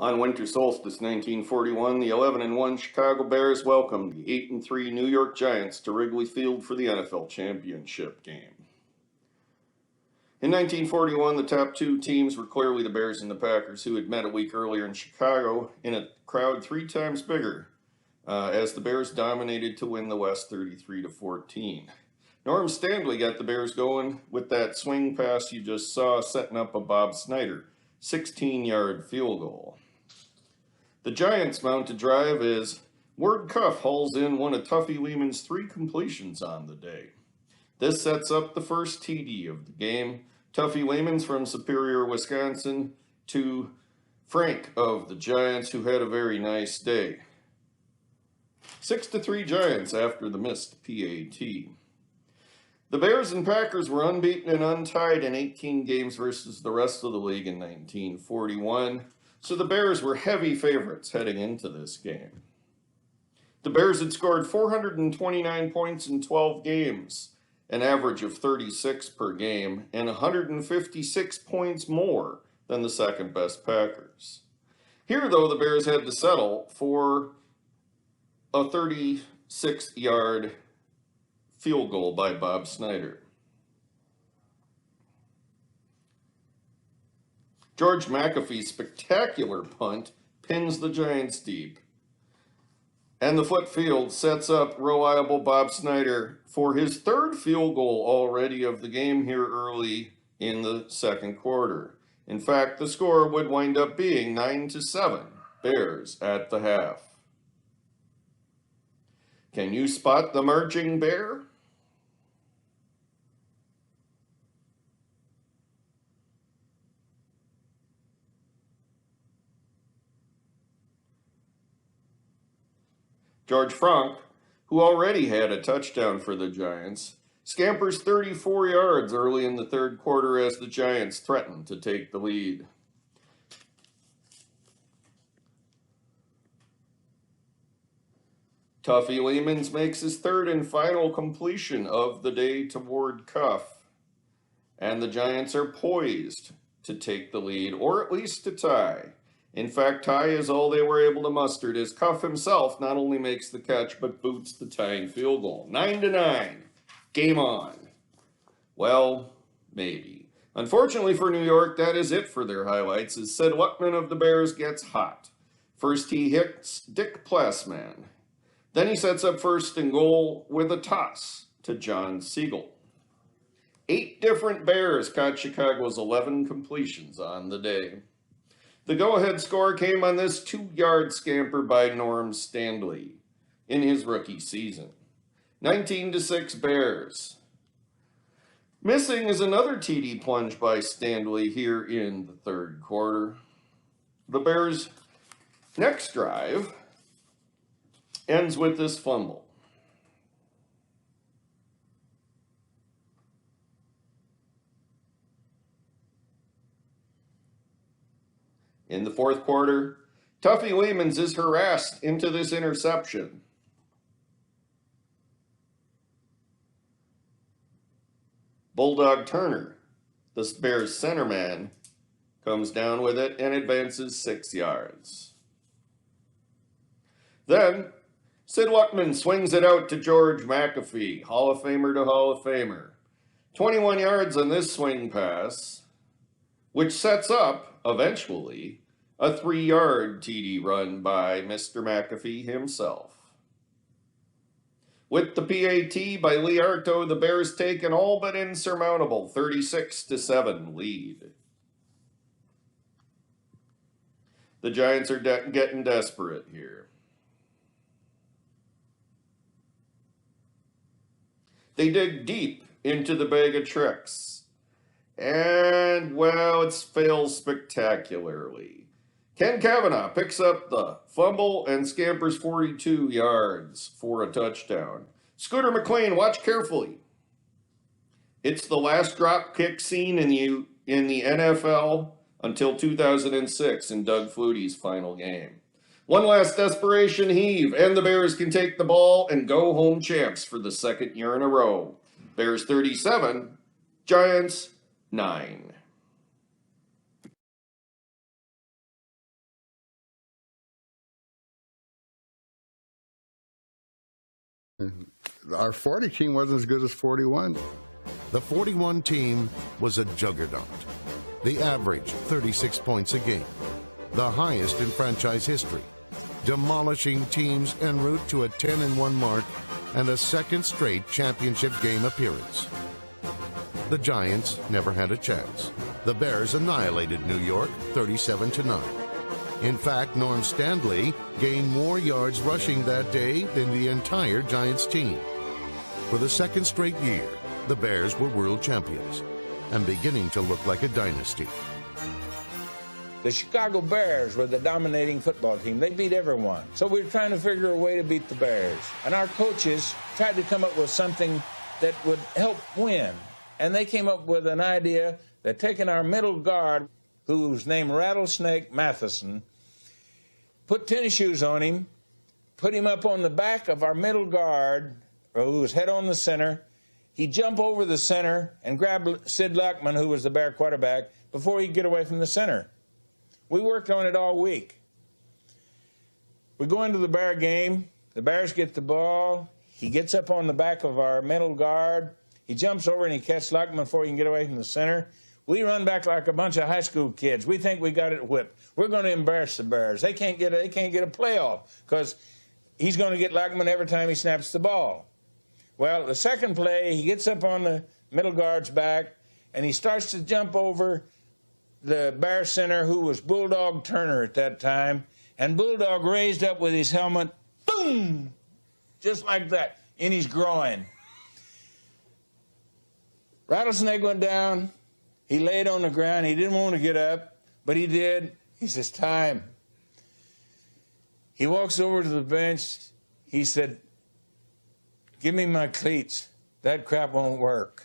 On winter solstice 1941, the 11-1 Chicago Bears welcomed the 8-3 New York Giants to Wrigley Field for the NFL championship game. In 1941, the top two teams were clearly the Bears and the Packers, who had met a week earlier in Chicago in a crowd 3 times bigger, as the Bears dominated to win the West 33-14. Norm Stanley got the Bears going with that swing pass you just saw, setting up a Bob Snyder 16-yard field goal. The Giants mount a drive as Ward Cuff hauls in one of Tuffy Lehman's 3 completions on the day. This sets up the first TD of the game. Tuffy Lehman's from Superior, Wisconsin, to Frank of the Giants, who had a very nice day. 6-3 Giants after the missed PAT. The Bears and Packers were unbeaten and untied in 18 games versus the rest of the league in 1941, so the Bears were heavy favorites heading into this game. The Bears had scored 429 points in 12 games, an average of 36 per game, and 156 points more than the second-best Packers. Here, though, the Bears had to settle for a 36-yard field goal by Bob Snyder. George McAfee's spectacular punt pins the Giants deep, and the foot field sets up reliable Bob Snyder for his 3rd field goal already of the game here early in the second quarter. In fact, the score would wind up being 9-7, Bears at the half. Can you spot the marching bear? George Frank, who already had a touchdown for the Giants, scampers 34 yards early in the third quarter as the Giants threaten to take the lead. Tuffy Lehman's makes his 3rd and final completion of the day to Ward Cuff, and the Giants are poised to take the lead, or at least to tie. In fact, tie is all they were able to muster, as Cuff himself not only makes the catch, but boots the tying field goal. 9-9. Game on. Well, maybe. Unfortunately for New York, that is it for their highlights, as Sid Luckman of the Bears gets hot. First he hits Dick Plassman. Then he sets up 1st and goal with a toss to John Siegel. 8 different Bears caught Chicago's 11 completions on the day. The go-ahead score came on this 2-yard scamper by Norm Stanley in his rookie season. 19-6 Bears. Missing is another TD plunge by Stanley here in the third quarter. The Bears' next drive ends with this fumble. In the fourth quarter, Tuffy Lehman's is harassed into this interception. Bulldog Turner, the Bears' centerman, comes down with it and advances 6 yards. Then, Sid Luckman swings it out to George McAfee, Hall of Famer to Hall of Famer. 21 yards on this swing pass, which sets up, eventually, a 3-yard TD run by Mr. McAfee himself. With the PAT by Lee Arto, the Bears take an all but insurmountable 36-7 lead. The Giants are getting desperate here. They dig deep into the bag of tricks. And, well, it fails spectacularly. Ken Kavanaugh picks up the fumble and scampers 42 yards for a touchdown. Scooter McLean, watch carefully. It's the last drop kick seen in the NFL until 2006 in Doug Flutie's final game. One last desperation heave, and the Bears can take the ball and go home champs for the 2nd year in a row. Bears 37, Giants 9. Our 40 team wasn't as good as 41. The 41 team was a juggernaut. The average 36 points a game, the highest in franchise history, demolishing teams en route to a 10-1 mark and a second straight championship game appearance. The Giants never had a chance. The Bears annihilated New York 37-9. In fact, Norm Stanley gained more yards rushing that day than the entire Giants team. For the second straight year, the Bears were world champions and beginning to look like a dynasty. The Chicago Bears were the dominating football team. They beat everyone. So we were trying to figure a way to beat the Bears. And our coaches tried to come up with something that would help win. And they came up with an idea that taking our middle guard, who was named Rattlesnake Matheson, put tennis shoes on him, put him up on the back of our middle guard, who was head on the center. He'd jump over the center and grab Sid Luckman, who was the Bear quarterback, before he'd get away from the center. We worked on it all week. We go into the Bear game. The Bears get the ball. He gets up on the back of our middle guard. He jumps over and he catches Luckman before he can get away from the center. We run back like a bunch of high school kids. We think we got it whipped. We're going to embarrass the Bears. They can't get a playoff because he's going to get Luckman every time he snaps the ball. Well, the second play, he gets up on the middle guard's back, and he starts to jump over the Bear center, who was Bulldog Turner at that time, and Bulldog raised up with his helmet, boom, just like that, in his groin. Rattlesnake went down. He laid on the ground. He didn't want to get up, but he did. He says, time. He walks over to the bench. He said, give me my cleats. That crap won't work.